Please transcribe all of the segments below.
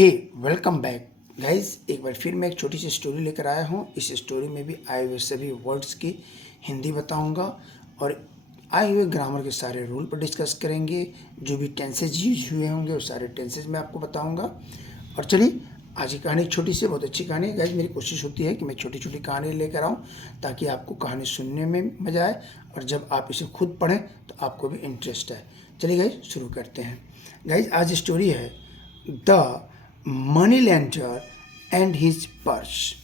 हे welcome back guys. एक बार फिर मैं एक छोटी सी स्टोरी लेकर आया हूँ। इस स्टोरी में भी आए हुए सभी वर्ड्स की हिंदी बताऊँगा और आए हुए ग्रामर के सारे रूल पर डिस्कस करेंगे। जो भी टेंसेज यूज हुए होंगे वो सारे टेंसेज मैं आपको बताऊँगा। और चलिए आज की कहानी एक छोटी सी बहुत अच्छी कहानी है गाइज। मेरी कोशिश होती है कि मैं छोटी छोटी कहानी लेकर आऊँ ताकि आपको कहानी सुनने में मज़ा आए और जब आप इसे खुद पढ़ें तो आपको भी इंटरेस्ट आए। चलिए गाइज शुरू करते हैं। गाइज आज स्टोरी है the money lender and his purse.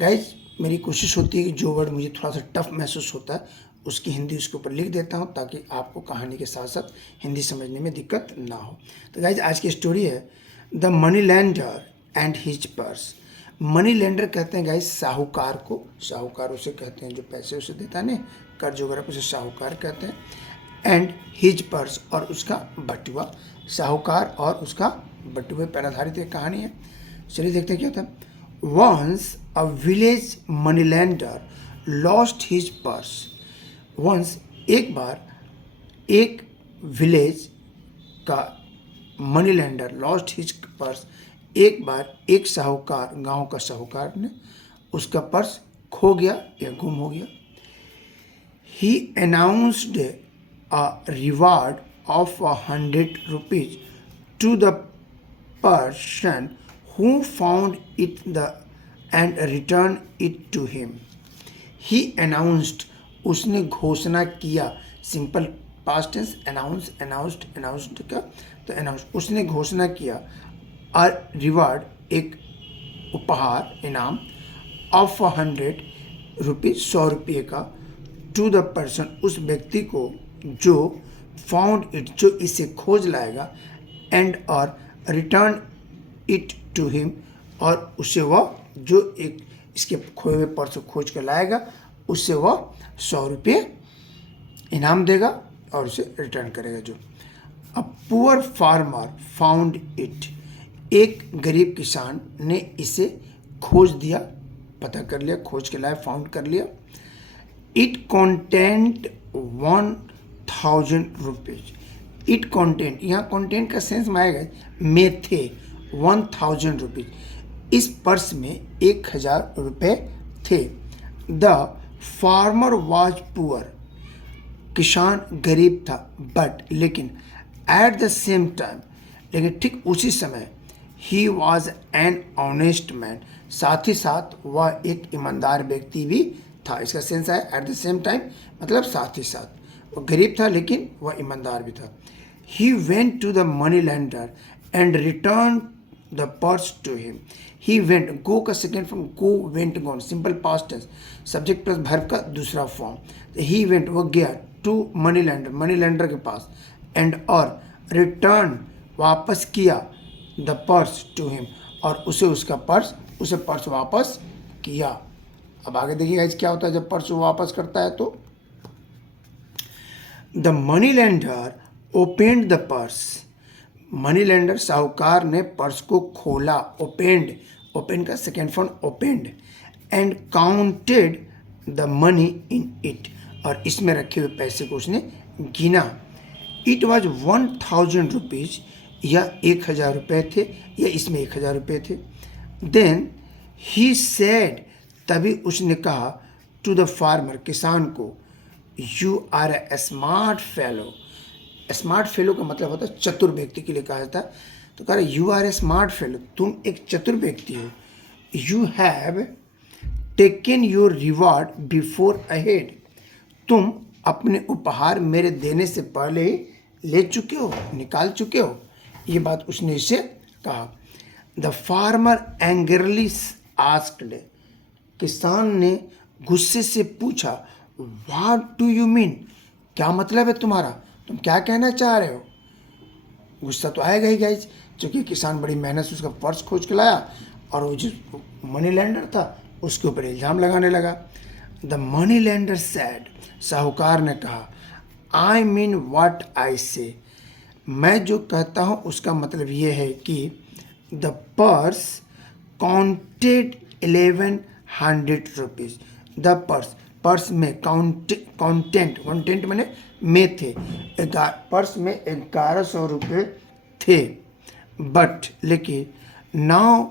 Guys मेरी कोशिश होती है कि जो वर्ड मुझे थोड़ा सा टफ महसूस होता है उसकी हिंदी उसके ऊपर लिख देता हूँ ताकि आपको कहानी के साथ साथ हिंदी समझने में दिक्कत ना हो। तो गाइज आज की स्टोरी है the money lender and his purse. Money lender कहते हैं गाइज साहूकार को। साहूकार उसे कहते हैं जो पैसे उसे देता है ना, कर्ज वगैरह को, उसे साहूकार कहते हैं। एंड हिज पर्स और उसका बटुआ। साहूकार और उसका बटुए पर आधारित एक कहानी है। चलिए देखते हैं क्या था। Once a village money lender lost his purse. Once एक बार एक विलेज का money lender lost his purse. एक बार एक साहूकार, गांव का साहूकार ने उसका पर्स खो गया या गुम हो गया। He announced a reward of 100 rupees to the person who found it and returned it to him. He announced, उसने घोषणा किया। सिंपल पास्ट टेंस announced का तो announce, उसने घोषणा किया। a reward, एक उपहार, इनाम, of 100 रुपीज, 100 रुपये का, टू द पर्सन, उस व्यक्ति को जो फाउंड इट, जो इसे खोज लाएगा, एंड और रिटर्न इट टू हिम, और उसे वह जो एक इसके खोए हुए पर्स को खोज कर लाएगा उससे वह 100 रुपये इनाम देगा और उसे रिटर्न करेगा। जो a poor farmer found it, एक गरीब किसान ने इसे खोज दिया, पता कर लिया, खोज के लाया, फाउंड कर लिया। It content 1000 rupees. It content, यहाँ कॉन्टेंट का सेंस में आएगा में थे 1000 रुपीज। इस पर्स में 1000 रुपये थे। द फार्मर वॉज पुअर, किसान गरीब था, बट लेकिन एट द सेम टाइम, लेकिन ठीक उसी समय, he was an honest man, साथ ही साथ वह एक ईमानदार व्यक्ति भी था। इसका सेंस है एट द सेम टाइम, मतलब साथ ही साथ। वो गरीब था लेकिन वह ईमानदार भी था। He went to the money lender and return the purse to him. He went, go का second form go, went gone, simple past tense, subject plus verb का दूसरा फॉर्म। ही वेंट, वो गया, to money lender, money lender के पास, and और return, वापस किया, द पर्स टू हिम, और उसे उसका पर्स, उसे पर्स वापस किया। अब आगे देखिएगा इस क्या होता है जब पर्स वापस करता है तो। The money lender opened the purse. Money lender, साहूकार ने पर्स को खोला, ओपेंड, ओपेंड का second form opened, and counted the money in it, और इसमें रखे हुए पैसे को उसने गिना। इट वॉज 1000 रुपीज, या 1000 रुपये थे, या इसमें 1000 रुपये थे। देन ही सेड, तभी उसने कहा, टू द फार्मर, किसान को, you are a smart fellow. Smart fellow का मतलब होता है चतुर व्यक्ति के लिए कहा जाता है। तो कह रहा है you are a smart fellow, तुम एक चतुर व्यक्ति हो। You have taken your reward before ahead, तुम अपने उपहार मेरे देने से पहले ही ले चुके हो, निकाल चुके हो। ये बात उसने इसे कहा। द फार्मर एंग्रली आस्क्ड, किसान ने गुस्से से पूछा, व्हाट डू यू मीन, क्या मतलब है तुम्हारा, तुम क्या कहना चाह रहे हो। गुस्सा तो आएगा ही गाइज, क्योंकि किसान बड़ी मेहनत से उसका पर्स खोज के लाया और वो जो मनी लेंडर था उसके ऊपर इल्ज़ाम लगाने लगा। द मनी लेंडर सैड, साहूकार ने कहा, आई मीन व्हाट आई से, मैं जो कहता हूँ उसका मतलब ये है कि the purse counted 1100 rupees. The purse, purse में कंटेंट मैंने में थे, पर्स में 1100 रुपये थे, बट लेकिन now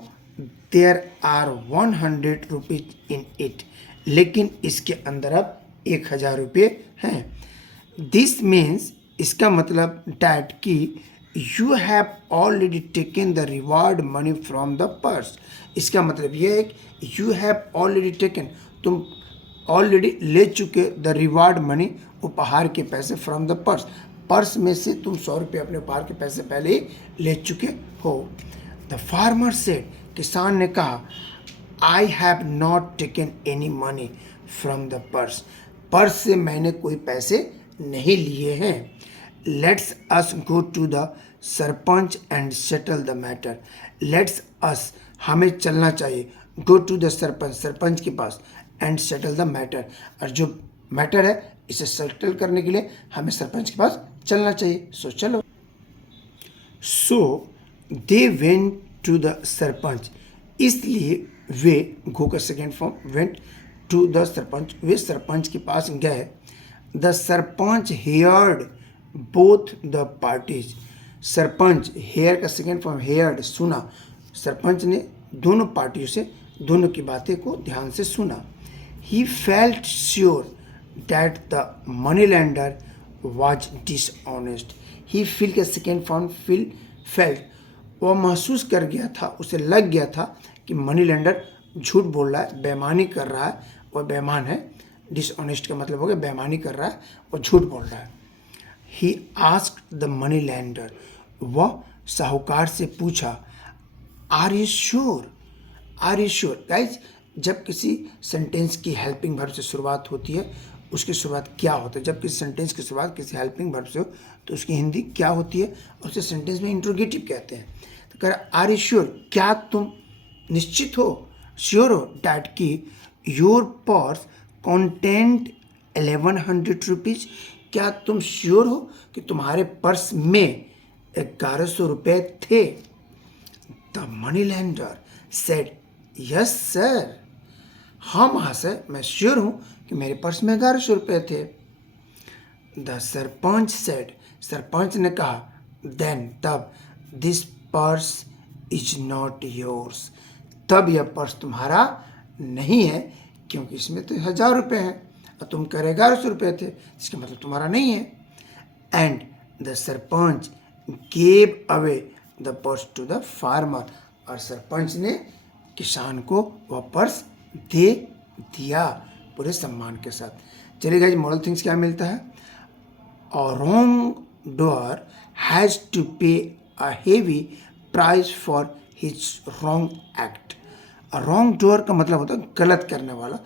there are 100 rupees in it, लेकिन इसके अंदर अब 1000 रुपये हैं। दिस मीन्स, इसका मतलब डैट कि you have already taken the reward money from the purse. इसका मतलब यह है कि यू हैव ऑलरेडी टेकन, तुम ऑलरेडी ले चुके द रिवार्ड मनी, उपहार के पैसे फ्रॉम द पर्स, पर्स में से तुम 100 रुपये अपने उपहार के पैसे पहले ही ले चुके हो। द फार्मर सेड, किसान ने कहा, I have not taken any money from the purse, purse से मैंने कोई पैसे नहीं लिए हैं। Let's us go to the sarpanch and settle the matter. Let's us, हमें चलना चाहिए, go to the sarpanch, sarpanch के पास, एंड सेटल द मैटर, और जो मैटर है इसे सेटल करने के लिए हमें सरपंच के पास चलना चाहिए। सो चलो। So they went to the sarpanch, इसलिए वे, गो का second form went to the sarpanch, वे सरपंच के पास गए। The sarpanch heard both the parties, sarpanch, hear का सेकेंड फॉर्म हेयर्ड, सुना, सरपंच ने दोनों पार्टियों से दोनों की बातें को ध्यान से सुना। He felt sure that the money lander was dishonest, he feel का सेकेंड फॉर्म फील, फेल्ट, वह महसूस कर गया था, उसे लग गया था कि मनी लैंडर झूठ बोल रहा है, बेईमानी कर रहा है, वह बेईमान है। डिसऑनेस्ट का मतलब हो गया बेईमानी कर रहा है, वह झूठ बोल रहा है। He asked the money lender, वह साहूकार से पूछा, are you sure, are you sure. Guys, जब किसी सेंटेंस की हेल्पिंग वर्ब से शुरुआत होती है, उसकी शुरुआत क्या होता है? जब किसी सेंटेंस की शुरुआत किसी हेल्पिंग वर्ब से हो तो उसकी हिंदी क्या होती है, और उसे सेंटेंस में इंट्रोगेटिव कहते हैं। तो कह रहा, आर यू श्योर, क्या तुम निश्चित हो, श्योर हो डैट कि योर पर्स कॉन्टेंट 1100 रुपीज़, क्या तुम श्योर हो कि तुम्हारे पर्स में 1100 रुपये थे? The money lander said, yes sir, हाँ महाशय, मैं श्योर हूँ कि मेरे पर्स में 1100 रुपये थे। द सरपंच सेड, सरपंच ने कहा, देन, तब, this purse is not yours, तब यह पर्स तुम्हारा नहीं है, क्योंकि इसमें तो 1000 रुपये हैं और तुम कह रहे 1100 रुपये थे, इसका मतलब तुम्हारा नहीं है। And the sarpanch gave away the purse to the farmer, और सरपंच ने किसान को वह पर्स दे दिया पूरे सम्मान के साथ। चलिए गाइस, मॉरल थिंग्स क्या मिलता है? A wrong doer has to pay a heavy price for his wrong act. Wrong doer का मतलब होता है गलत करने वाला,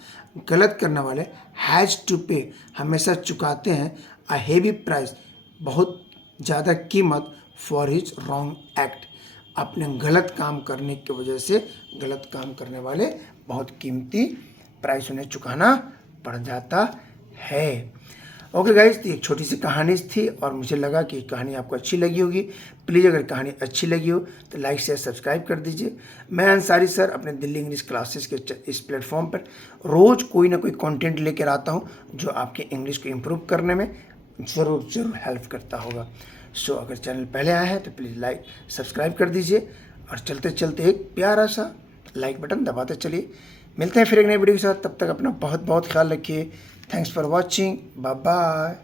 गलत करने वाले, हैज़ टू पे, हमेशा चुकाते हैं, अ हेवी प्राइस, बहुत ज़्यादा कीमत, फॉर हिज रॉन्ग एक्ट, अपने गलत काम करने की वजह से गलत काम करने वाले बहुत कीमती प्राइस उन्हें चुकाना पड़ जाता है। ओके गाइस, तो एक छोटी सी कहानी थी और मुझे लगा कि कहानी आपको अच्छी लगी होगी। प्लीज़ अगर कहानी अच्छी लगी हो तो लाइक शेयर सब्सक्राइब कर दीजिए। मैं अंसारी सर अपने दिल्ली इंग्लिश क्लासेस के इस प्लेटफॉर्म पर रोज़ कोई ना कोई कंटेंट लेकर आता हूँ जो आपके इंग्लिश को इम्प्रूव करने में ज़रूर हेल्प करता होगा। सो अगर चैनल पहले आया है तो प्लीज़ लाइक सब्सक्राइब कर दीजिए और चलते चलते एक प्यारा सा लाइक बटन दबाते चलिए। मिलते हैं फिर एक नई वीडियो के साथ, तब तक अपना बहुत बहुत ख्याल रखिए। Thanks for watching, bye bye.